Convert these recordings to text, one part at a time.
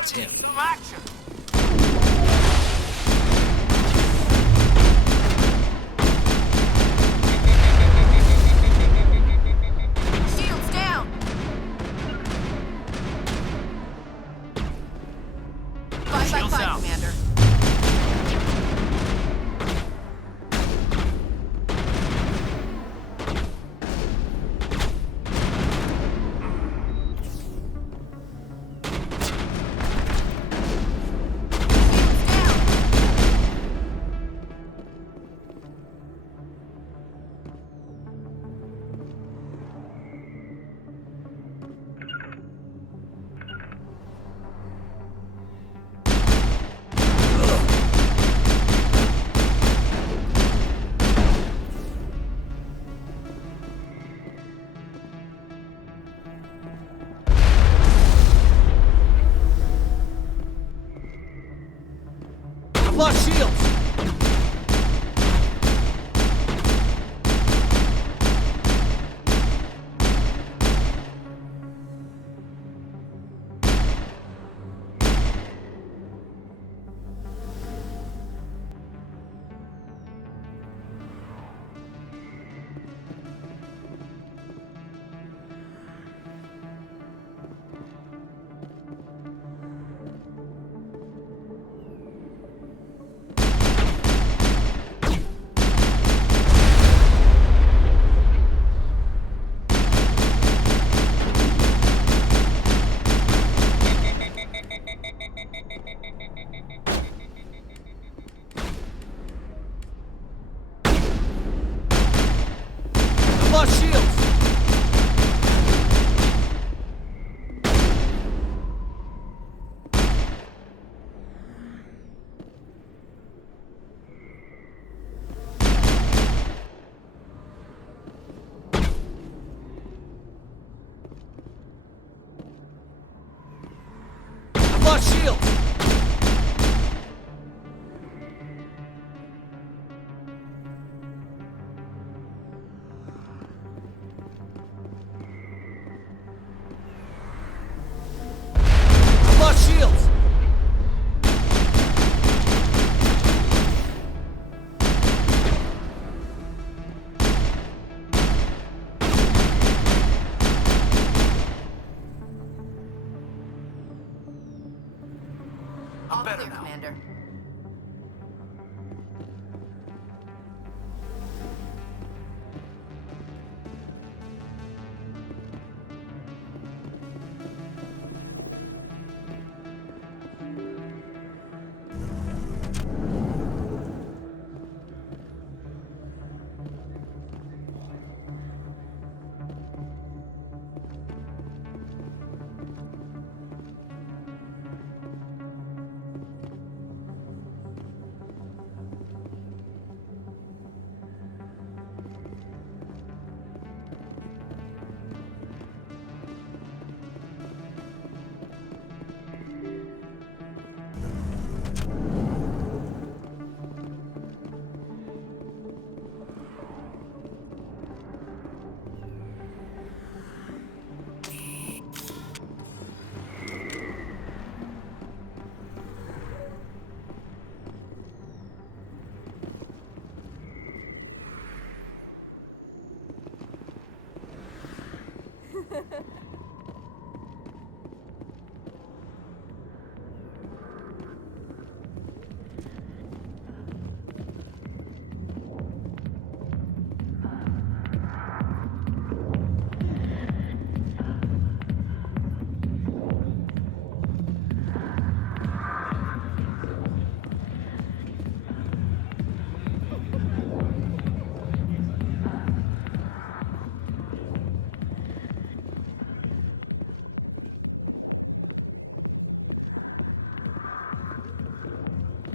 that's him. Action! Shields down! Shields Five, out. Commander. I've lost shields! I've lost shields! I've lost shields! I've lost shields! All better clear, now. Commander.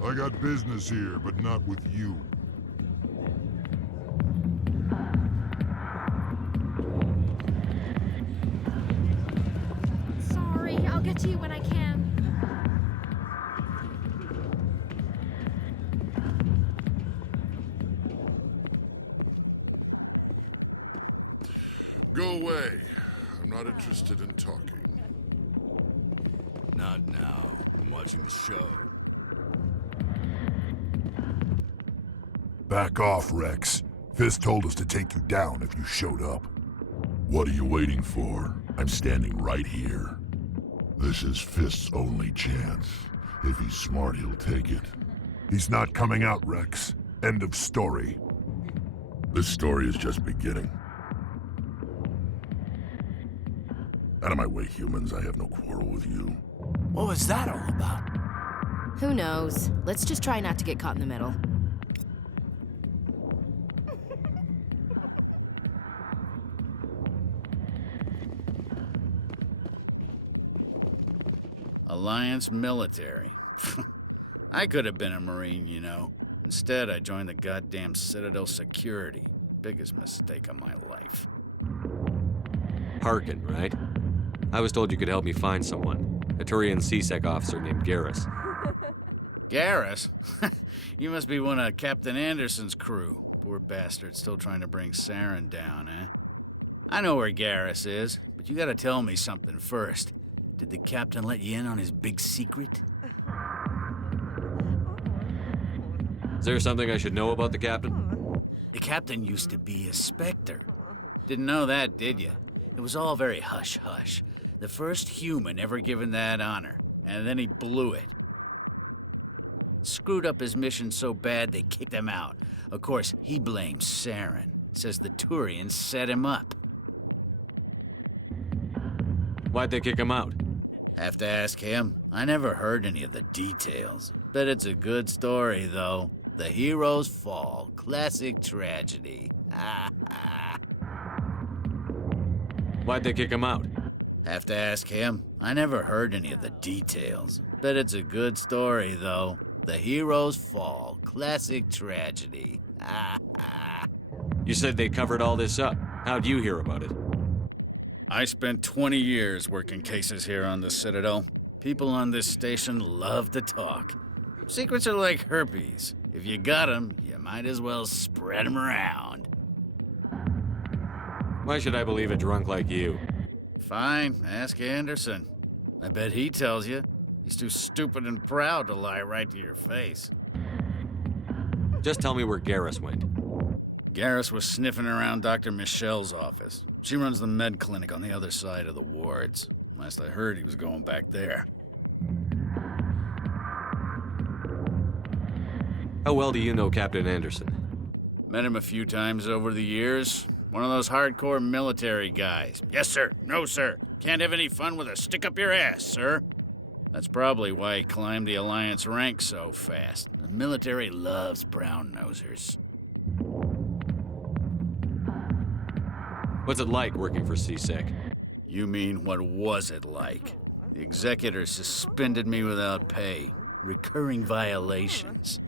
I got business here, but not with you. Sorry, I'll get to you when I can. Go away. I'm not interested in talking. Not now. watching the show. Back off, Rex. Fist told us to take you down if you showed up. What are you waiting for? I'm standing right here. This is Fist's only chance. If he's smart, he'll take it. He's not coming out, Rex. End of story. This story is just beginning. Out of my way, humans. I have no quarrel with you. What was that all about? Who knows? Let's just try not to get caught in the middle. Alliance military. I could have been a Marine, you know. Instead, I joined the goddamn Citadel security. Biggest mistake of my life. Harkin, right? I was told you could help me find someone. A Turian CSEC officer named Garrus. Garrus? You must be one of Captain Anderson's crew. Poor bastard still trying to bring Saren down, eh? I know where Garrus is, but you gotta tell me something first. Did the captain let you in on his big secret? Is there something I should know about the captain? The captain used to be a Spectre. Didn't know that, did you? It was all very hush-hush. The first human ever given that honor, and then he blew it. Screwed up his mission so bad they kicked him out. Of course, he blames Saren. Says the Turians set him up. Why'd they kick him out? Have to ask him. I never heard any of the details. Bet it's a good story, though. The heroes fall. Classic tragedy. Why'd they kick him out? Have to ask him. I never heard any of the details. Bet it's a good story, though. The heroes fall. Classic tragedy. You said they covered all this up. How'd you hear about it? I spent 20 years working cases here on the Citadel. People on this station love to talk. Secrets are like herpes. If you got 'em, you might as well spread 'em around. Why should I believe a drunk like you? Fine, ask Anderson. I bet he tells you. He's too stupid and proud to lie right to your face. Just tell me where Garrus went. Garrus was sniffing around Dr. Michelle's office. She runs the med clinic on the other side of the wards. Last I heard, he was going back there. How well do you know Captain Anderson? Met him a few times over the years. One of those hardcore military guys. Yes, sir. No, sir. Can't have any fun with a stick up your ass, sir. That's probably why he climbed the Alliance ranks so fast. The military loves brown-nosers. What's it like working for CSEC? You mean, what was it like? The executor suspended me without pay. Recurring violations.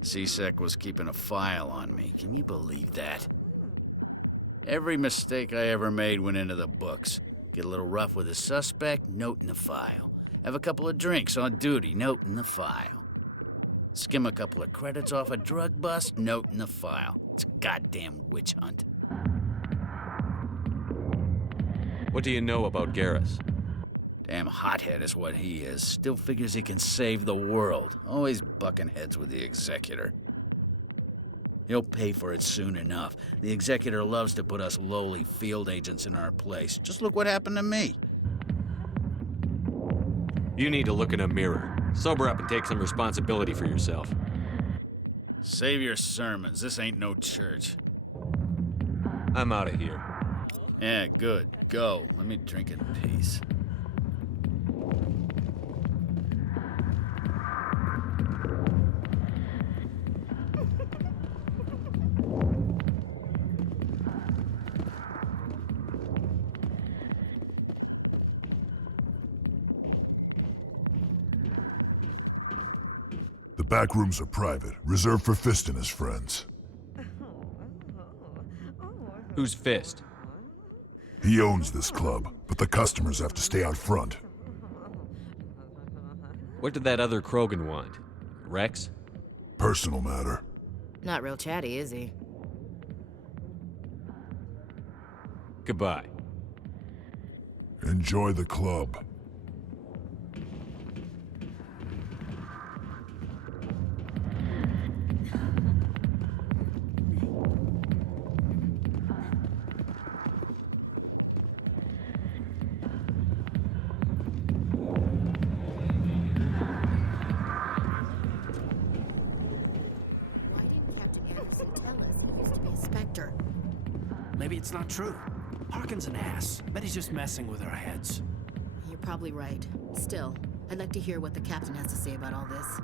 CSEC was keeping a file on me. Can you believe that? Every mistake I ever made went into the books. Get a little rough with a suspect, note in the file. Have a couple of drinks on duty, note in the file. Skim a couple of credits off a drug bust, note in the file. It's a goddamn witch hunt. What do you know about Garrus? Damn hothead is what he is. Still figures he can save the world. Always bucking heads with the executor. He'll pay for it soon enough. The executor loves to put us lowly field agents in our place. Just look what happened to me. You need to look in a mirror. Sober up and take some responsibility for yourself. Save your sermons. This ain't no church. I'm out of here. Yeah, good. Go. Let me drink in peace. The back rooms are private, reserved for Fist and his friends. Who's Fist? He owns this club, but the customers have to stay out front. What did that other Krogan want? Rex? Personal matter. Not real chatty, is he? Goodbye. Enjoy the club. maybe it's not true. Harkin's an ass. Bet he's just messing with our heads. You're probably right. Still, I'd like to hear what the captain has to say about all this.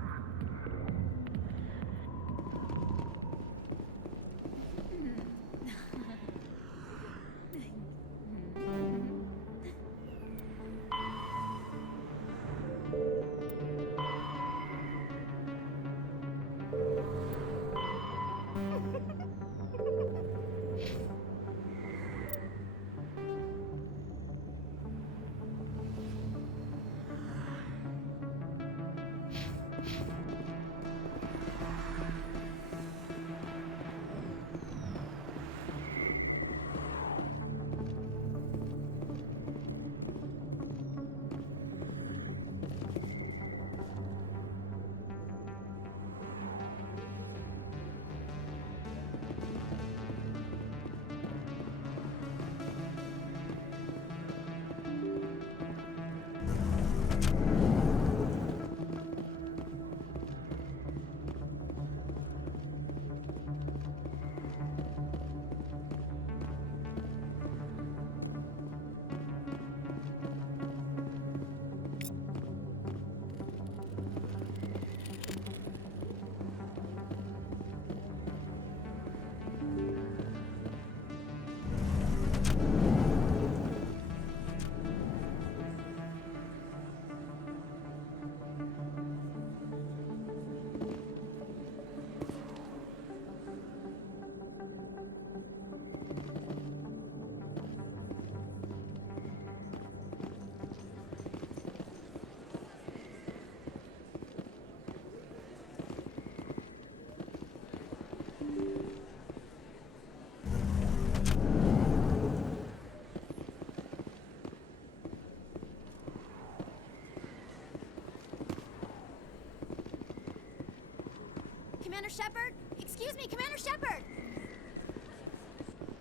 Commander Shephard? Excuse me, Commander Shephard!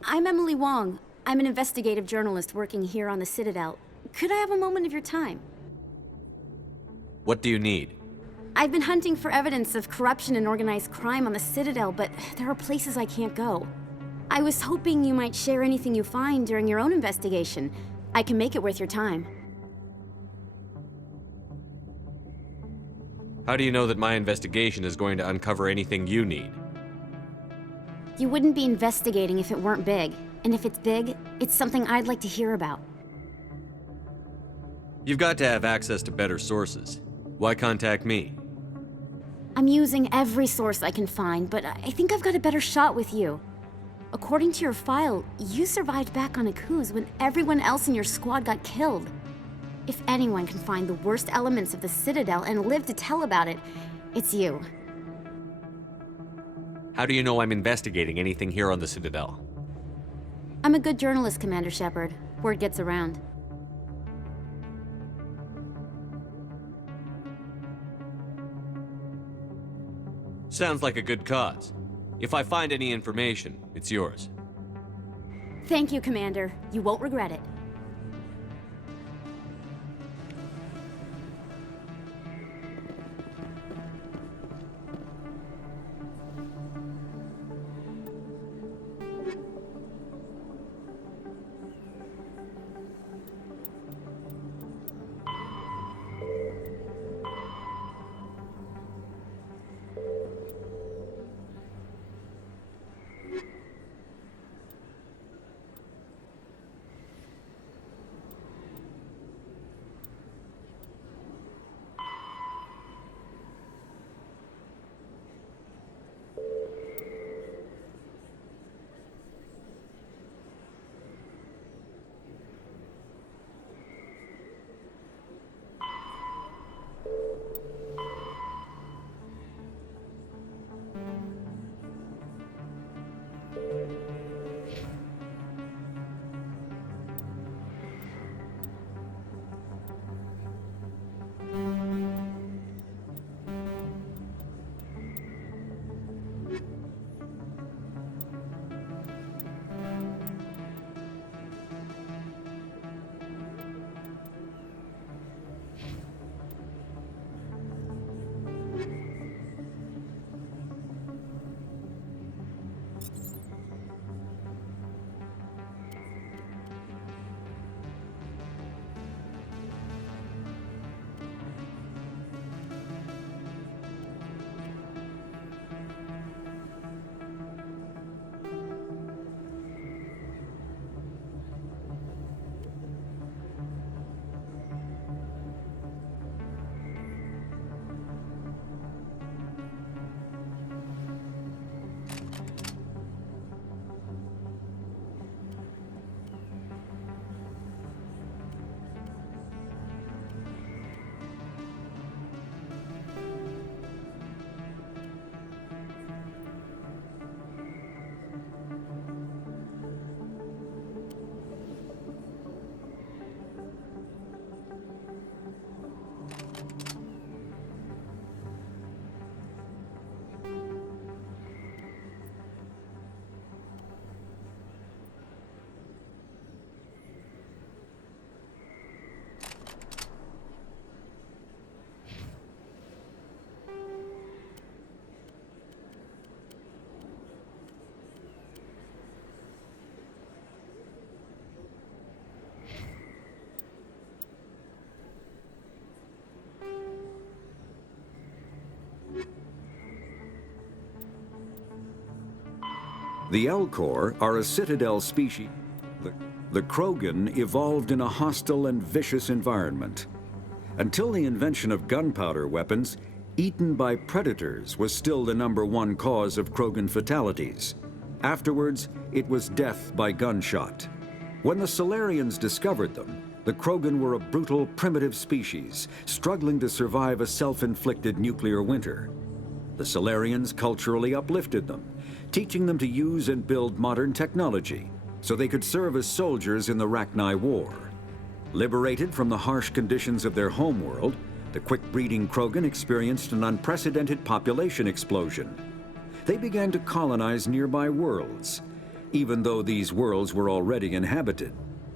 I'm Emily Wong. I'm an investigative journalist working here on the Citadel. Could I have a moment of your time? What do you need? I've been hunting for evidence of corruption and organized crime on the Citadel, but there are places I can't go. I was hoping you might share anything you find during your own investigation. I can make it worth your time. How do you know that my investigation is going to uncover anything you need? You wouldn't be investigating if it weren't big. And if it's big, it's something I'd like to hear about. You've got to have access to better sources. Why contact me? I'm using every source I can find, but I think I've got a better shot with you. According to your file, you survived back on Akuz when everyone else in your squad got killed. If anyone can find the worst elements of the Citadel and live to tell about it, it's you. How do you know I'm investigating anything here on the Citadel? I'm a good journalist, Commander Shephard. Word gets around. Sounds like a good cause. If I find any information, it's yours. Thank you, Commander. You won't regret it. The Elcor are a citadel species. The Krogan evolved in a hostile and vicious environment. Until the invention of gunpowder weapons, eaten by predators was still the #1 cause of Krogan fatalities. Afterwards, it was death by gunshot. When the Solarians discovered them, the Krogan were a brutal, primitive species, struggling to survive a self-inflicted nuclear winter. The Solarians culturally uplifted them, teaching them to use and build modern technology, so they could serve as soldiers in the Rachni War. Liberated from the harsh conditions of their homeworld, the quick-breeding Krogan experienced an unprecedented population explosion. They began to colonize nearby worlds. Even though these worlds were already inhabited,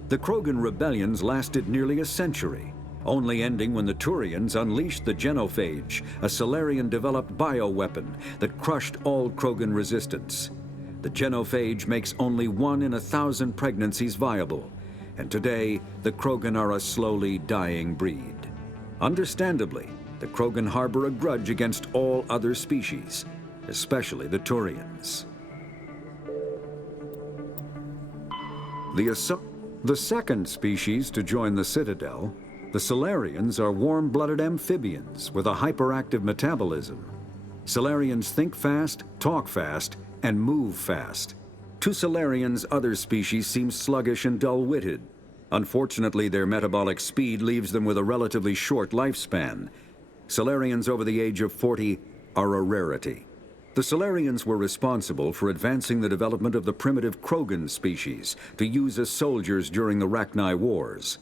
the Krogan rebellions lasted nearly a century, only ending when the Turians unleashed the Genophage, a Solarian-developed bioweapon that crushed all Krogan resistance. The Genophage makes only 1 in 1,000 pregnancies viable, and today the Krogan are a slowly dying breed. Understandably, the Krogan harbor a grudge against all other species, especially the Turians. The second species to join the Citadel, the Solarians, are warm-blooded amphibians with a hyperactive metabolism. Solarians think fast, talk fast, and move fast. To Solarians, other species seem sluggish and dull-witted. Unfortunately, their metabolic speed leaves them with a relatively short lifespan. Solarians over the age of 40 are a rarity. The Solarians were responsible for advancing the development of the primitive Krogan species to use as soldiers during the Rachni Wars.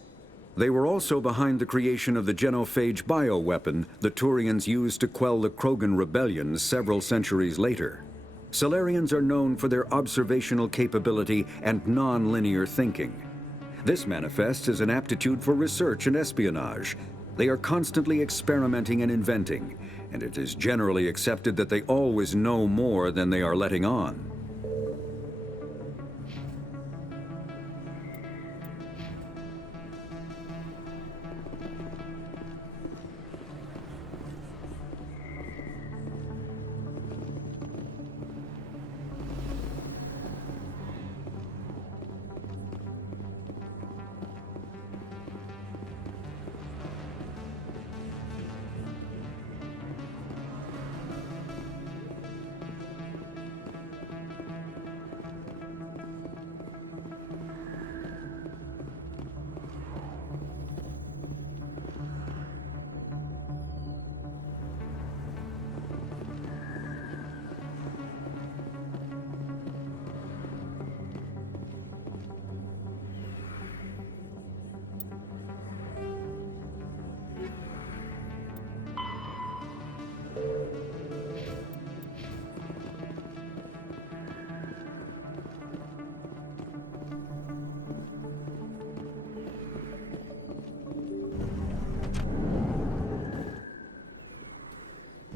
They were also behind the creation of the Genophage bioweapon the Turians used to quell the Krogan rebellions several centuries later. Solarians are known for their observational capability and non-linear thinking. This manifests as an aptitude for research and espionage. They are constantly experimenting and inventing, and it is generally accepted that they always know more than they are letting on.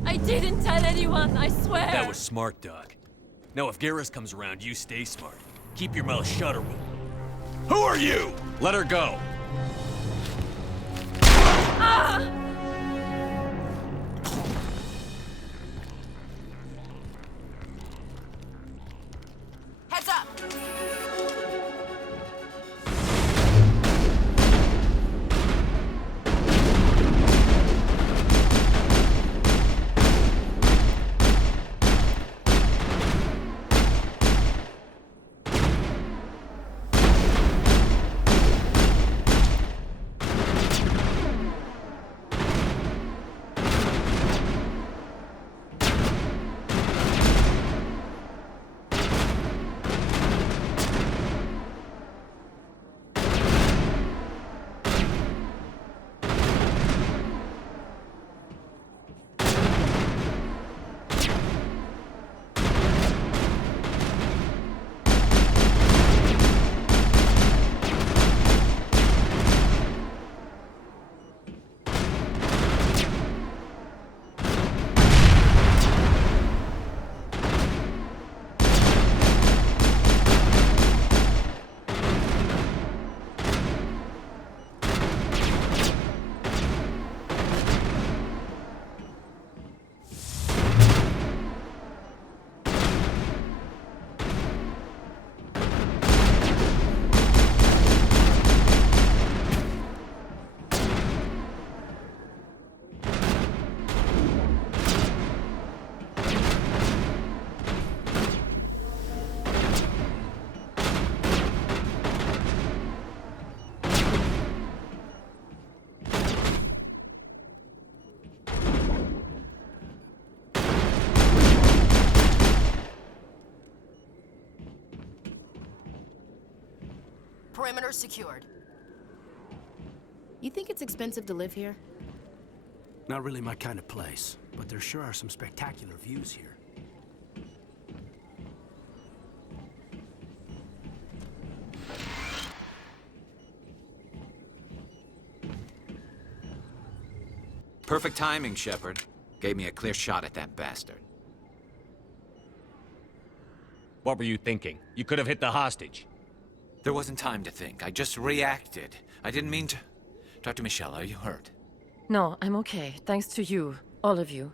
I didn't tell anyone, I swear! That was smart, Doc. Now if Garrus comes around, you stay smart. Keep your mouth shut or we'll... Who are you? Let her go! Ah! Heads up! Perimeter secured. You think it's expensive to live here? Not really my kind of place, but there sure are some spectacular views here. Perfect timing, Shephard. Gave me a clear shot at that bastard. What were you thinking? You could have hit the hostage. There wasn't time to think. I just reacted. I didn't mean to... Dr. Michelle, are you hurt? No, I'm okay. Thanks to you. All of you.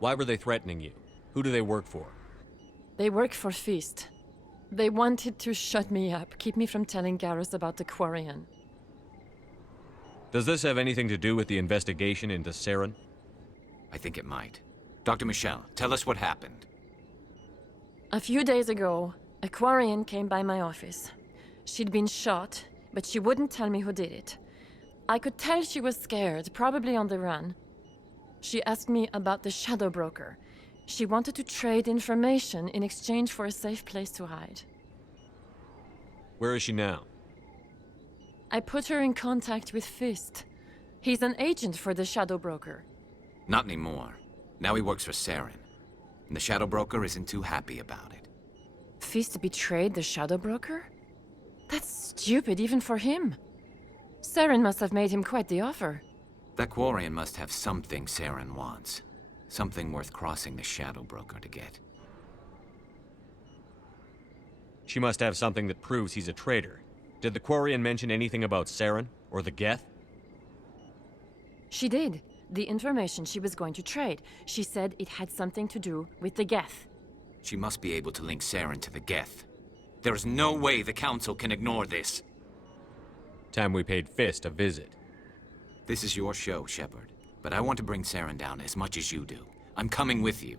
Why were they threatening you? Who do they work for? They work for Feast. They wanted to shut me up, keep me from telling Garrus about the Quarian. Does this have anything to do with the investigation into Saren? I think it might. Dr. Michelle, tell us what happened. A few days ago, a Quarian came by my office. She'd been shot, but she wouldn't tell me who did it. I could tell she was scared, probably on the run. She asked me about the Shadow Broker. She wanted to trade information in exchange for a safe place to hide. Where is she now? I put her in contact with Fist. He's an agent for the Shadow Broker. Not anymore. Now he works for Saren. And the Shadow Broker isn't too happy about it. Fist betrayed the Shadow Broker? That's stupid even for him. Saren must have made him quite the offer. That Quarian must have something Saren wants. Something worth crossing the Shadow Broker to get. She must have something that proves he's a traitor. Did the Quarian mention anything about Saren or the Geth? She did. The information she was going to trade. She said it had something to do with the Geth. She must be able to link Saren to the Geth. There is no way the Council can ignore this. Time we paid Fist a visit. This is your show, Shephard. But I want to bring Saren down as much as you do. I'm coming with you.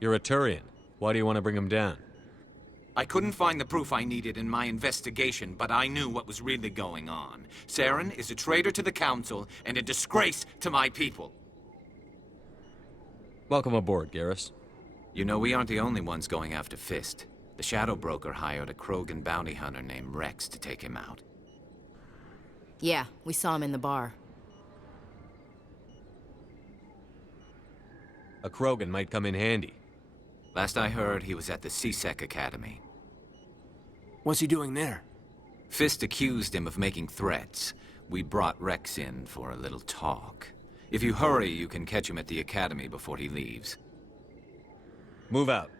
You're a Turian. Why do you want to bring him down? I couldn't find the proof I needed in my investigation, but I knew what was really going on. Saren is a traitor to the Council and a disgrace to my people. Welcome aboard, Garrus. You know, we aren't the only ones going after Fist. The Shadow Broker hired a Krogan bounty hunter named Rex to take him out. Yeah, we saw him in the bar. A Krogan might come in handy. Last I heard, he was at the CSEC Academy. What's he doing there? Fist accused him of making threats. We brought Rex in for a little talk. If you hurry, you can catch him at the Academy before he leaves. Move out.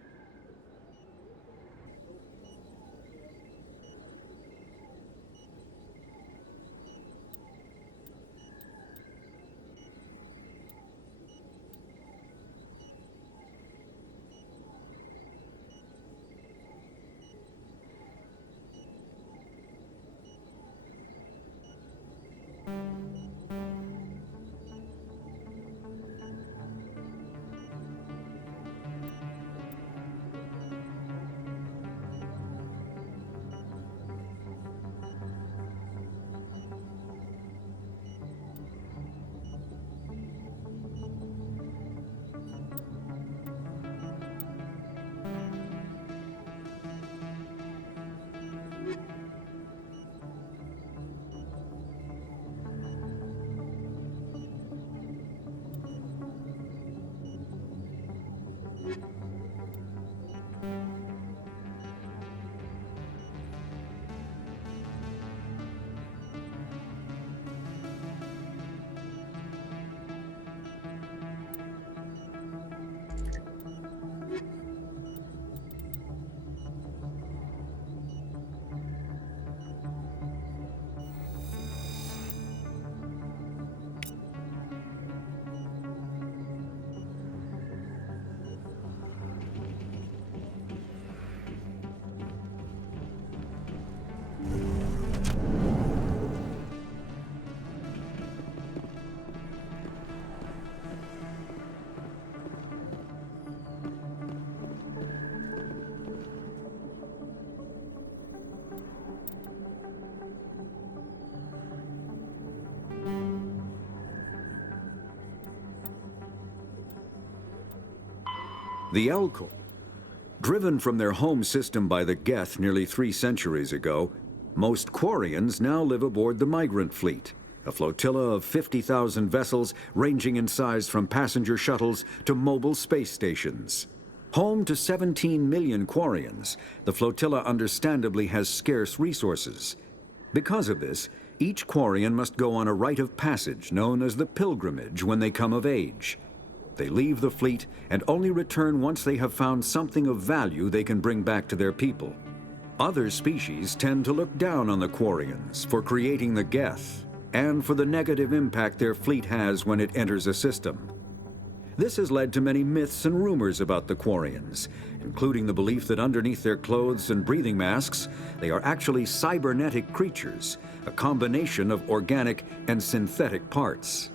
The Elcor. Driven from their home system by the Geth nearly 3 centuries ago, most Quarians now live aboard the migrant fleet, a flotilla of 50,000 vessels ranging in size from passenger shuttles to mobile space stations. Home to 17 million Quarians, the flotilla understandably has scarce resources. Because of this, each Quarian must go on a rite of passage known as the pilgrimage when they come of age. They leave the fleet and only return once they have found something of value they can bring back to their people. Other species tend to look down on the Quarians for creating the Geth and for the negative impact their fleet has when it enters a system. This has led to many myths and rumors about the Quarians, including the belief that underneath their clothes and breathing masks, they are actually cybernetic creatures, a combination of organic and synthetic parts.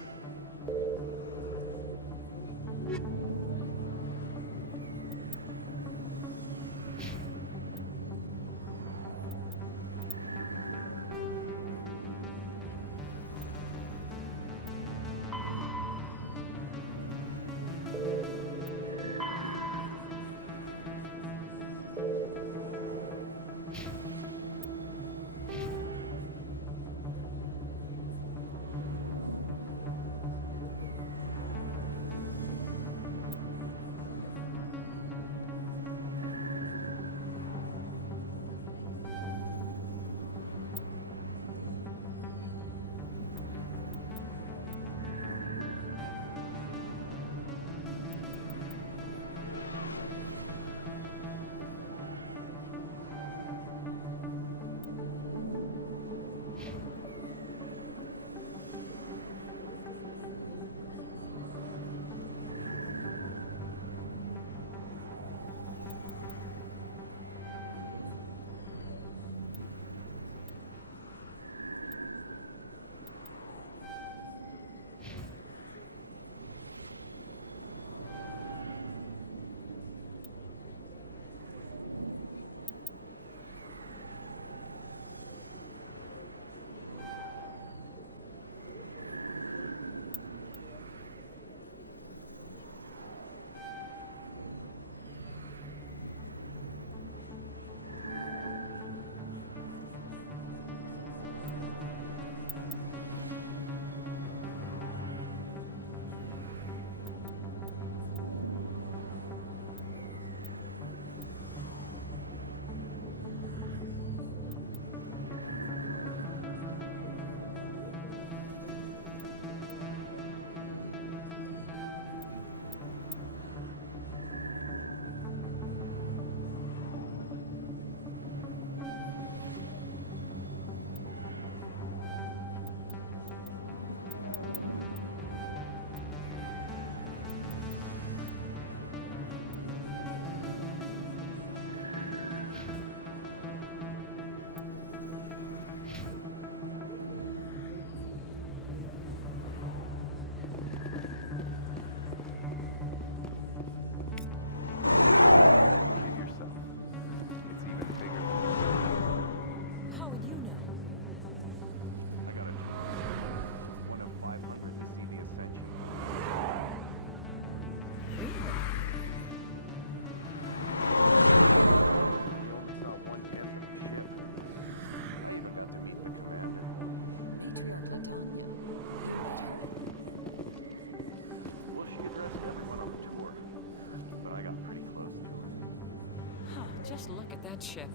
Just look at that ship.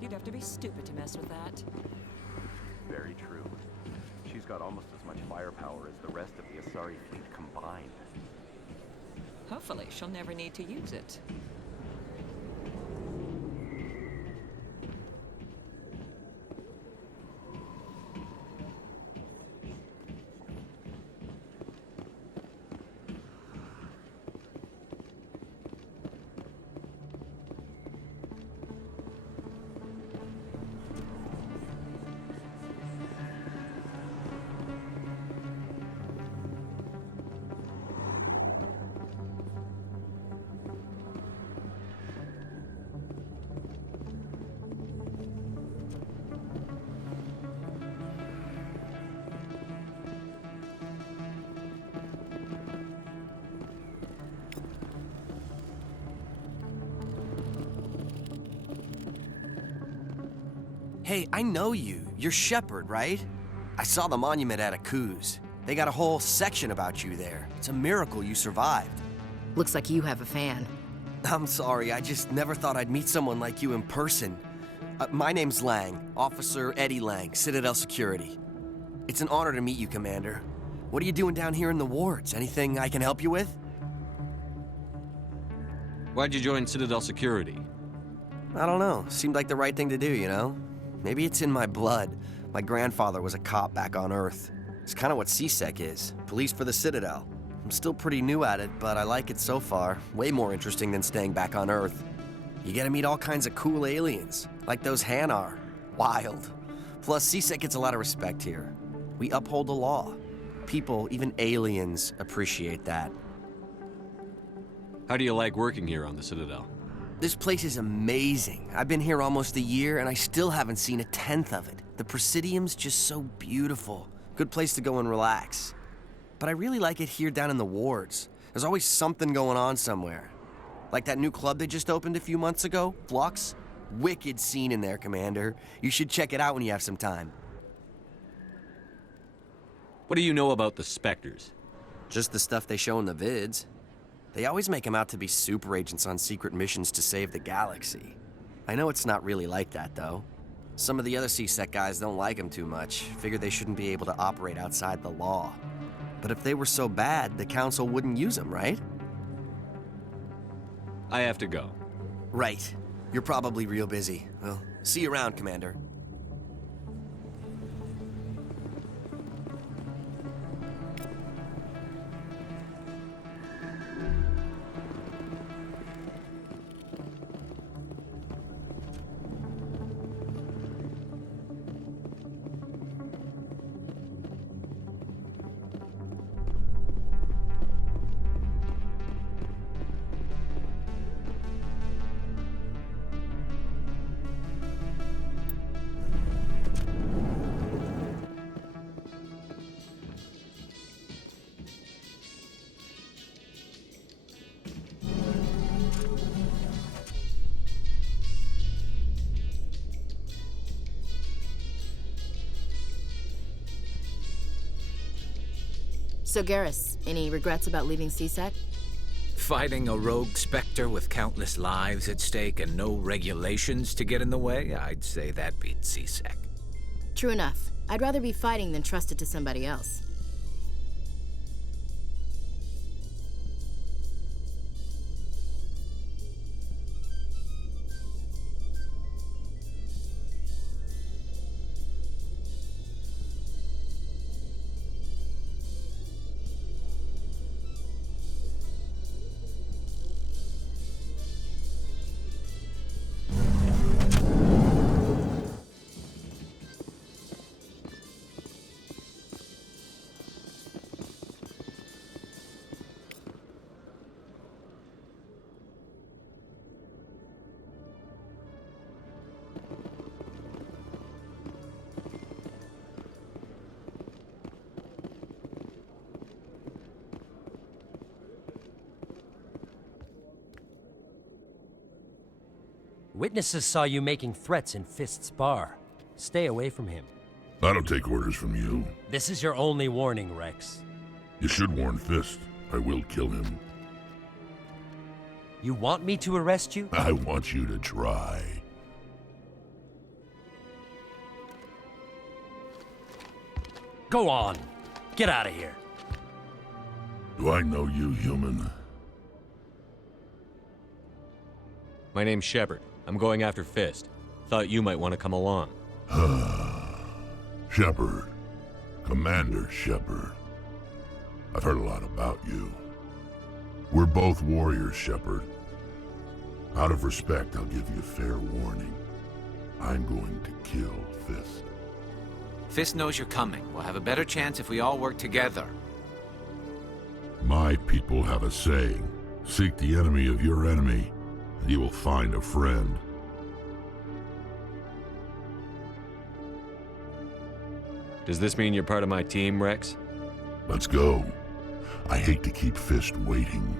You'd have to be stupid to mess with that. Very true. She's got almost as much firepower as the rest of the Asari fleet combined. Hopefully, she'll never need to use it. Hey, I know you. You're Shephard, right? I saw the monument at Aku's. They got a whole section about you there. It's a miracle you survived. Looks like you have a fan. I'm sorry, I just never thought I'd meet someone like you in person. My name's Lang, Officer Eddie Lang, Citadel Security. It's an honor to meet you, Commander. What are you doing down here in the wards? Anything I can help you with? Why'd you join Citadel Security? I don't know. Seemed like the right thing to do, you know? Maybe it's in my blood. My grandfather was a cop back on Earth. It's kind of what CSEC is. Police for the Citadel. I'm still pretty new at it, but I like it so far. Way more interesting than staying back on Earth. You get to meet all kinds of cool aliens, like those Hanar. Wild. Plus, CSEC gets a lot of respect here. We uphold the law. People, even aliens, appreciate that. How do you like working here on the Citadel? This place is amazing. I've been here almost a year, and I still haven't seen a tenth of it. The Presidium's just so beautiful. Good place to go and relax. But I really like it here down in the wards. There's always something going on somewhere. Like that new club they just opened a few months ago, Flux. Wicked scene in there, Commander. You should check it out when you have some time. What do you know about the Spectres? Just the stuff they show in the vids. They always make them out to be super agents on secret missions to save the galaxy. I know it's not really like that, though. Some of the other CSEC guys don't like them too much, figure they shouldn't be able to operate outside the law. But if they were so bad, the Council wouldn't use them, right? I have to go. Right. You're probably real busy. Well, see you around, Commander. So, Garrus, any regrets about leaving CSEC? Fighting a rogue Spectre with countless lives at stake and no regulations to get in the way? I'd say that beats CSEC. True enough. I'd rather be fighting than trusted to somebody else. Witnesses saw you making threats in Fist's bar. Stay away from him. I don't take orders from you. This is your only warning, Rex. You should warn Fist. I will kill him. You want me to arrest you? I want you to try. Go on. Get out of here. Do I know you, human? My name's Shephard. I'm going after Fist. Thought you might want to come along. Shephard. Commander Shephard. I've heard a lot about you. We're both warriors, Shephard. Out of respect, I'll give you a fair warning. I'm going to kill Fist. Fist knows you're coming. We'll have a better chance if we all work together. My people have a saying. Seek the enemy of your enemy, and you will find a friend. Does this mean you're part of my team, Rex? Let's go. I hate to keep Fist waiting.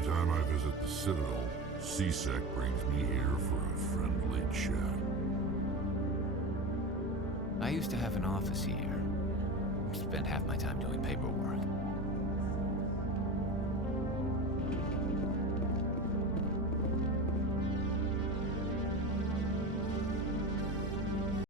Every time I visit the Citadel, C-Sec brings me here for a friendly chat. I used to have an office here. Spent half my time doing paperwork.